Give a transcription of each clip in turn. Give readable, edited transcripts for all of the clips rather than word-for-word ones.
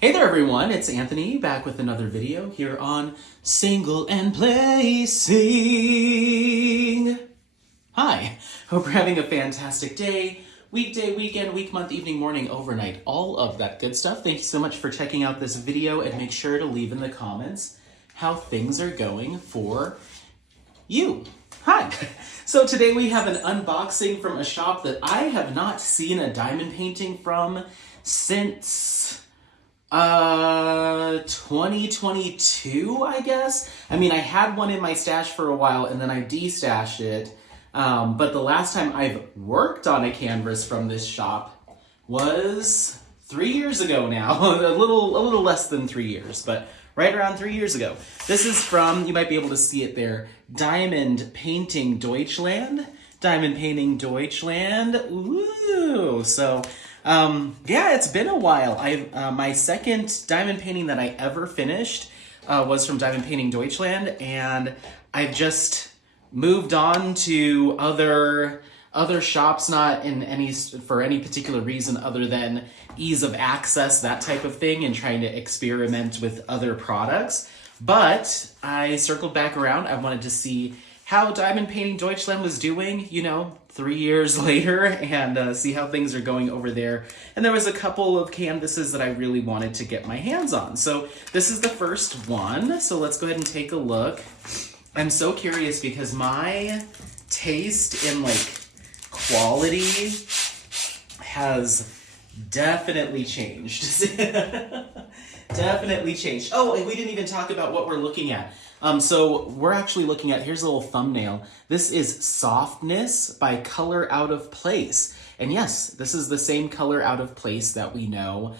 Hey there everyone, it's Anthony back with another video here on Single and Placing. Hi, hope you're having a fantastic day, weekday, weekend, week, month, evening, morning, overnight, all of that good stuff. Thank you so much for checking out this video and make sure to leave in the comments how things are going for you. Hi. So today we have an unboxing from a shop that I have not seen a diamond painting from since 2022, I guess. I mean, I had one in my stash for a while and then I destashed it. But the last time I've worked on a canvas from this shop was 3 years ago now. a little less than 3 years, but right around 3 years ago. This is from, you might be able to see it there, Diamond Painting Deutschland. Diamond Painting Deutschland. Ooh, so yeah, it's been a while. My second diamond painting that I ever finished was from Diamond Painting Deutschland, and I've just moved on to other shops, not in for any particular reason other than ease of access, that type of thing, and trying to experiment with other products. But I circled back around. I wanted to see how Diamond Painting Deutschland was doing, 3 years later, and see how things are going over there. And there was a couple of canvases that I really wanted to get my hands on. So this is the first one. So let's go ahead and take a look. I'm so curious because my taste in quality has definitely changed. Definitely changed. Oh, and we didn't even talk about what we're looking at. So we're actually looking at, here's a little thumbnail. This is Softness by Color Out of Place. And yes, this is the same Color Out of Place that we know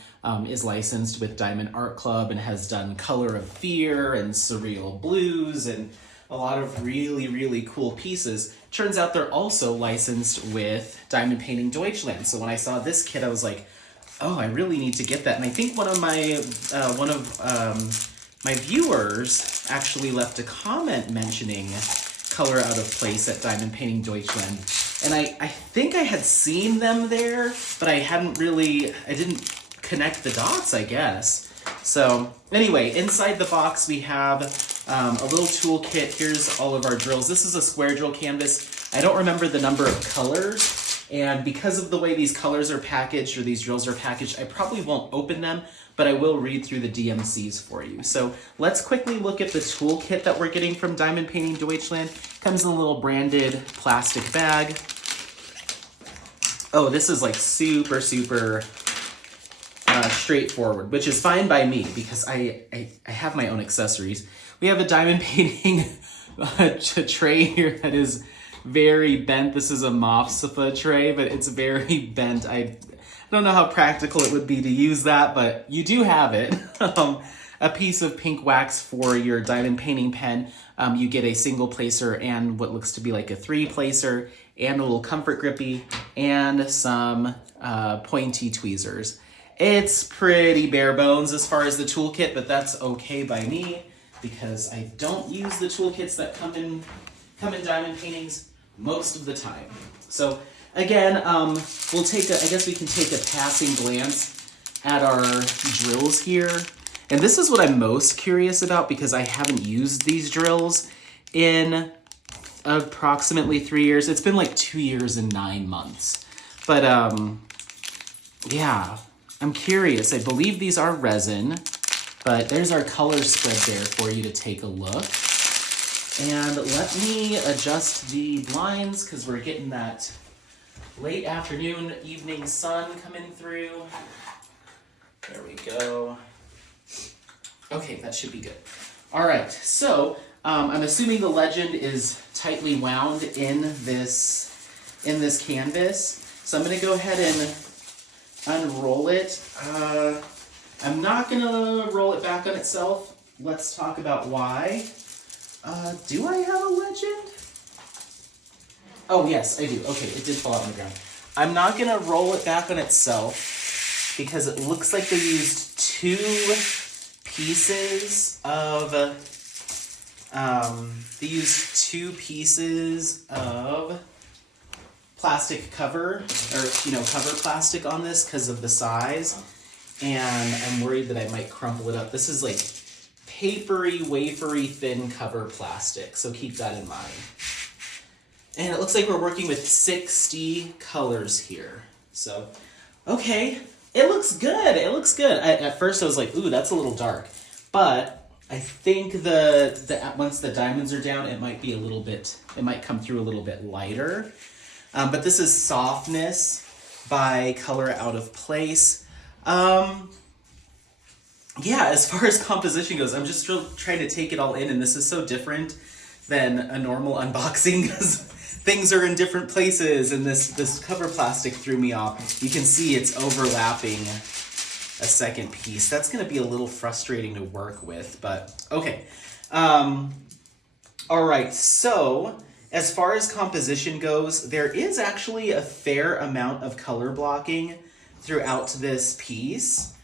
is licensed with Diamond Art Club and has done Color of Fear and Surreal Blues and a lot of really, really cool pieces. Turns out they're also licensed with Diamond Painting Deutschland. So when I saw this kit, I was like, oh, I really need to get that. And I think one of my viewers actually left a comment mentioning Color Out of Place at Diamond Painting Deutschland. And I think I had seen them there, but I didn't connect the dots, I guess. So anyway, inside the box we have a little toolkit. Here's all of our drills. This is a square drill canvas. I don't remember the number of colors. And because of the way these colors are packaged, or these drills are packaged, I probably won't open them, but I will read through the DMCs for you. So let's quickly look at the toolkit that we're getting from Diamond Painting Deutschland. Comes in a little branded plastic bag. Oh, this is super straightforward, which is fine by me because I have my own accessories. We have a diamond painting tray here that is very bent. This is a Mofsafa tray, but it's very bent. I don't know how practical it would be to use that, but you do have it. A piece of pink wax for your diamond painting pen. You get a single placer and what looks to be like a 3-placer, and a little comfort grippy, and some pointy tweezers. It's pretty bare bones as far as the toolkit, but that's okay by me because I don't use the toolkits that come in diamond paintings most of the time. So again, I guess we can take a passing glance at our drills here. And this is what I'm most curious about because I haven't used these drills in approximately 3 years. It's been 2 years and 9 months. But yeah, I'm curious. I believe these are resin, but there's our color spread there for you to take a look. And let me adjust the blinds because we're getting that late afternoon, evening sun coming through. There we go. Okay, that should be good. All right, so I'm assuming the legend is tightly wound in this canvas. So I'm going to go ahead and unroll it. I'm not going to roll it back on itself. Let's talk about why. Do I have a legend? Oh, yes, I do. Okay, it did fall out on the ground. I'm not going to roll it back on itself because it looks like they used two pieces of plastic cover, or cover plastic on this because of the size. and I'm worried that I might crumple it up. This is like papery, wafery, thin cover plastic, so keep that in mind. And it looks like we're working with 60 colors here. So, okay, it looks good. It looks good. At first I was like, ooh, that's a little dark. But I think once the diamonds are down, it might be it might come through a little bit lighter. But this is Softness by Color Out of Place. Yeah, as far as composition goes, I'm just still trying to take it all in, and this is so different than a normal unboxing because things are in different places, and this cover plastic threw me off. You can see it's overlapping a second piece. That's going to be a little frustrating to work with, but okay. All right, so as far as composition goes, there is actually a fair amount of color blocking throughout this piece.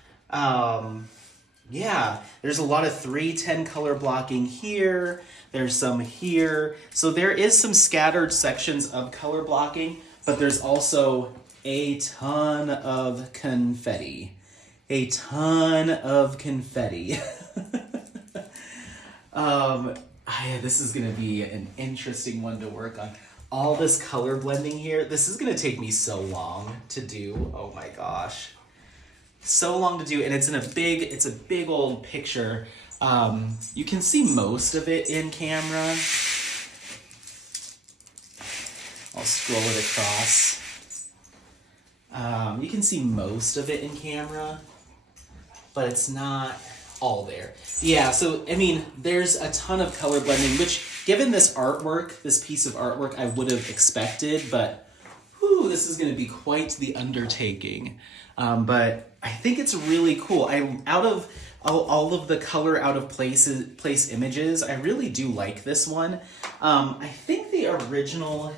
Yeah, there's a lot of 310 color blocking here. There's some here. So there is some scattered sections of color blocking, but there's also a ton of confetti. A ton of confetti. This is going to be an interesting one to work on. All this color blending here, this is going to take me so long to do. Oh my gosh. So long to do, and it's a big old picture. You can see most of it in camera. I'll scroll it across. You can see most of it in camera, but it's not all there. Yeah, so I mean, there's a ton of color blending, which given this artwork, this piece of artwork, I would have expected, but whew, this is going to be quite the undertaking. But I think it's really cool. Out of all of the color out of place images, I really do like this one. I think the original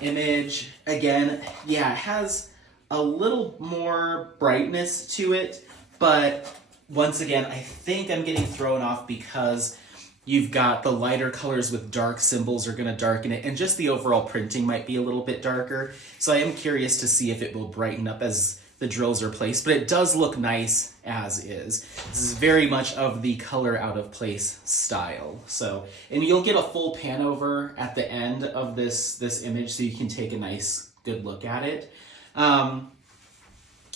image, again, yeah, it has a little more brightness to it, but once again, I think I'm getting thrown off because you've got the lighter colors with dark symbols are going to darken it, and just the overall printing might be a little bit darker. So I am curious to see if it will brighten up as the drills are placed, but it does look nice as is. This is very much of the color out of place style. So, and you'll get a full pan over at the end of this image so you can take a nice, good look at it.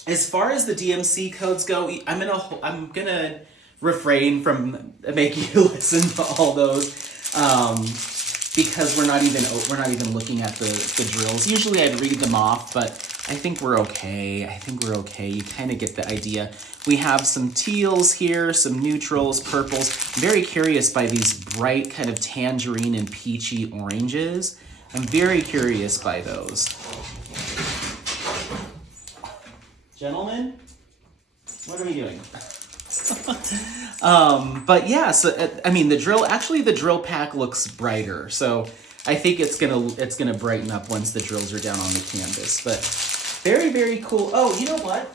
As far as the DMC codes go, I'm gonna refrain from making you listen to all those because we're not even looking at the drills. Usually I'd read them off, but I think we're okay. You kind of get the idea. We have some teals here, some neutrals, purples. I'm very curious by these bright kind of tangerine and peachy oranges. I'm very curious by those. Gentlemen, what are we doing? But yeah, so I mean the drill pack looks brighter. So I think it's gonna brighten up once the drills are down on the canvas. But very, very cool. Oh, you know what?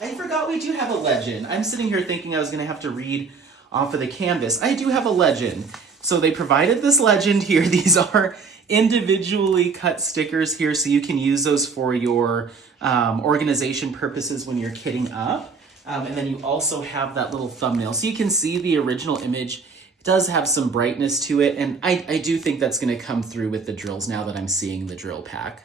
I forgot we do have a legend. I'm sitting here thinking I was gonna have to read off of the canvas. I do have a legend. So they provided this legend here. These are individually cut stickers here, so you can use those for your organization purposes when you're kitting up. And then you also have that little thumbnail. So you can see the original image does have some brightness to it, and I do think that's going to come through with the drills now that I'm seeing the drill pack.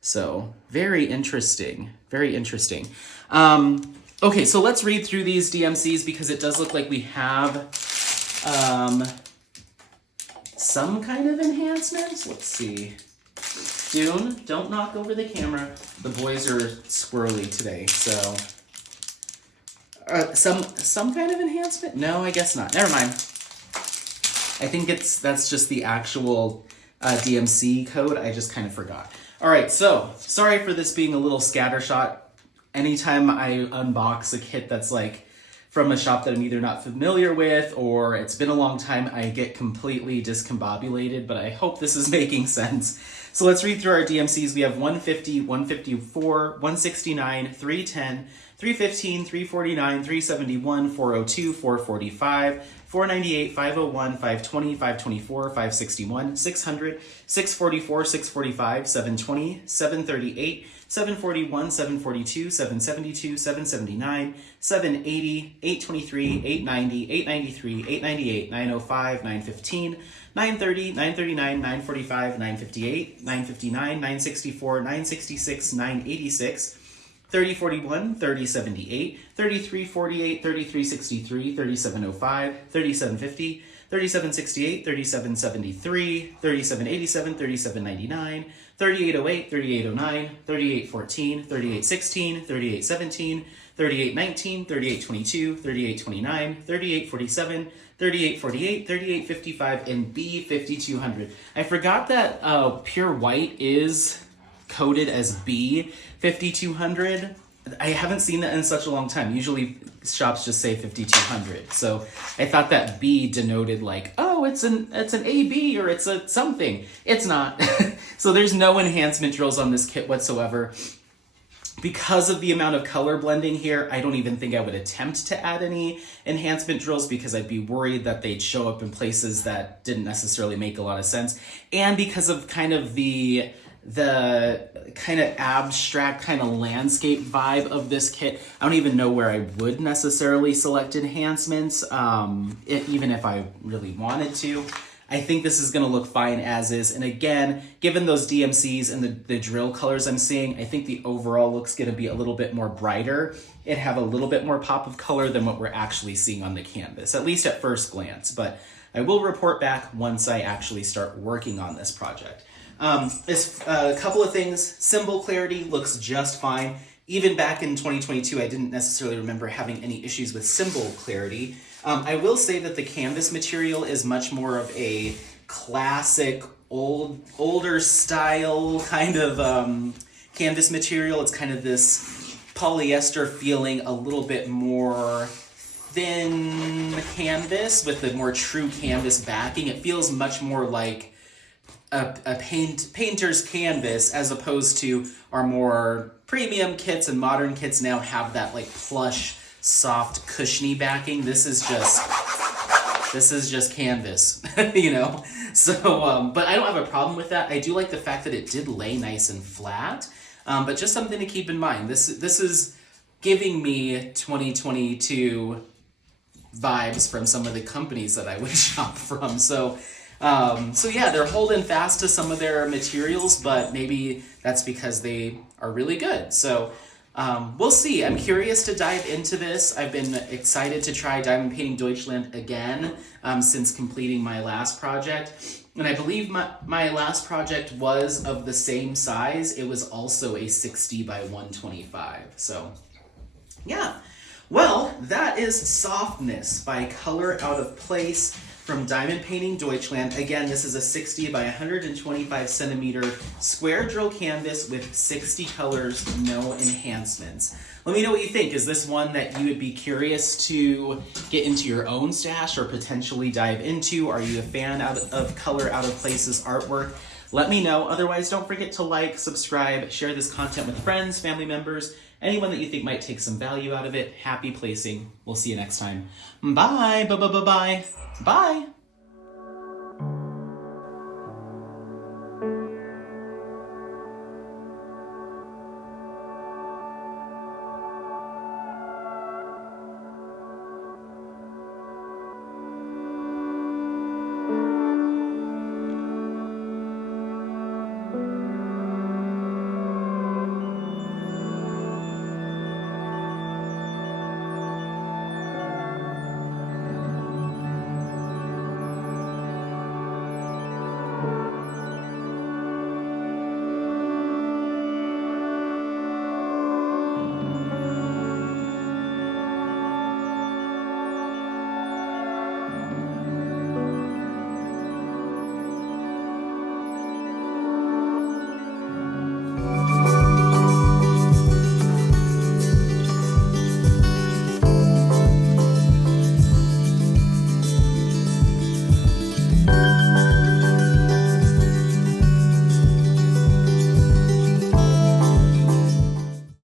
So very interesting, very interesting. Okay, so let's read through these DMCs because it does look like we have some kind of enhancements. Let's see. Dune, don't knock over the camera. The boys are squirrely today, so some kind of enhancement? No, I guess not. Never mind. I think that's just the actual DMC code. I just kind of forgot. All right, so sorry for this being a little scattershot. Anytime I unbox a kit that's like from a shop that I'm either not familiar with or it's been a long time, I get completely discombobulated, but I hope this is making sense. So let's read through our DMCs. We have 150, 154, 169, 310, 315, 349, 371, 402, 445, 498, 501, 520, 524, 561, 600, 644, 645, 720, 738, 741, 742, 772, 779, 780, 823, 890, 893, 898, 905, 915, 930, 939, 945, 958, 959, 964, 966, 986, 3041, 3078, 3348, 3363, 3705, 3750, 3768, 3773, 3787, 3799, 3808, 3809, 3814, 3816, 3817, 3819, 3822, 3829, 3847, 3848, 3855, and B5200. I forgot that pure white is coded as B5200. I haven't seen that in such a long time. Usually shops just say 5200. So I thought that B denoted like, oh, it's an AB or it's a something. It's not. So there's no enhancement drills on this kit whatsoever. Because of the amount of color blending here, I don't even think I would attempt to add any enhancement drills because I'd be worried that they'd show up in places that didn't necessarily make a lot of sense. And because of kind of the kind of abstract kind of landscape vibe of this kit, I don't even know where I would necessarily select enhancements, even if I really wanted to. I think this is going to look fine as is. And again, given those DMCs and the drill colors I'm seeing, I think the overall look's going to be a little bit more brighter. It have a little bit more pop of color than what we're actually seeing on the canvas, at least at first glance. But I will report back once I actually start working on this project. A couple of things. Symbol clarity looks just fine. Even back in 2022, I didn't necessarily remember having any issues with symbol clarity. I will say that the canvas material is much more of a classic, older style kind of canvas material. It's kind of this polyester feeling, a little bit more thin canvas with the more true canvas backing. It feels much more like a painter's canvas as opposed to our more premium kits and modern kits now have that like plush, soft, cushiony backing. This is just canvas, you know? So, but I don't have a problem with that. I do like the fact that it did lay nice and flat, but just something to keep in mind. This is giving me 2022 vibes from some of the companies that I would shop from. So yeah, they're holding fast to some of their materials, but maybe that's because they are really good. So we'll see. I'm curious to dive into this. I've been excited to try Diamond Painting Deutschland again since completing my last project. And I believe my last project was of the same size. It was also a 60 by 125. So yeah. Well, that is Softness by Color Out of Place from Diamond Painting Deutschland. Again, this is a 60 by 125 centimeter square drill canvas with 60 colors, no enhancements. Let me know what you think. Is this one that you would be curious to get into your own stash or potentially dive into? Are you a fan of Color Out of Place's artwork? Let me know. Otherwise, don't forget to like, subscribe, share this content with friends, family members, anyone that you think might take some value out of it. Happy placing. We'll see you next time. Bye. Bye.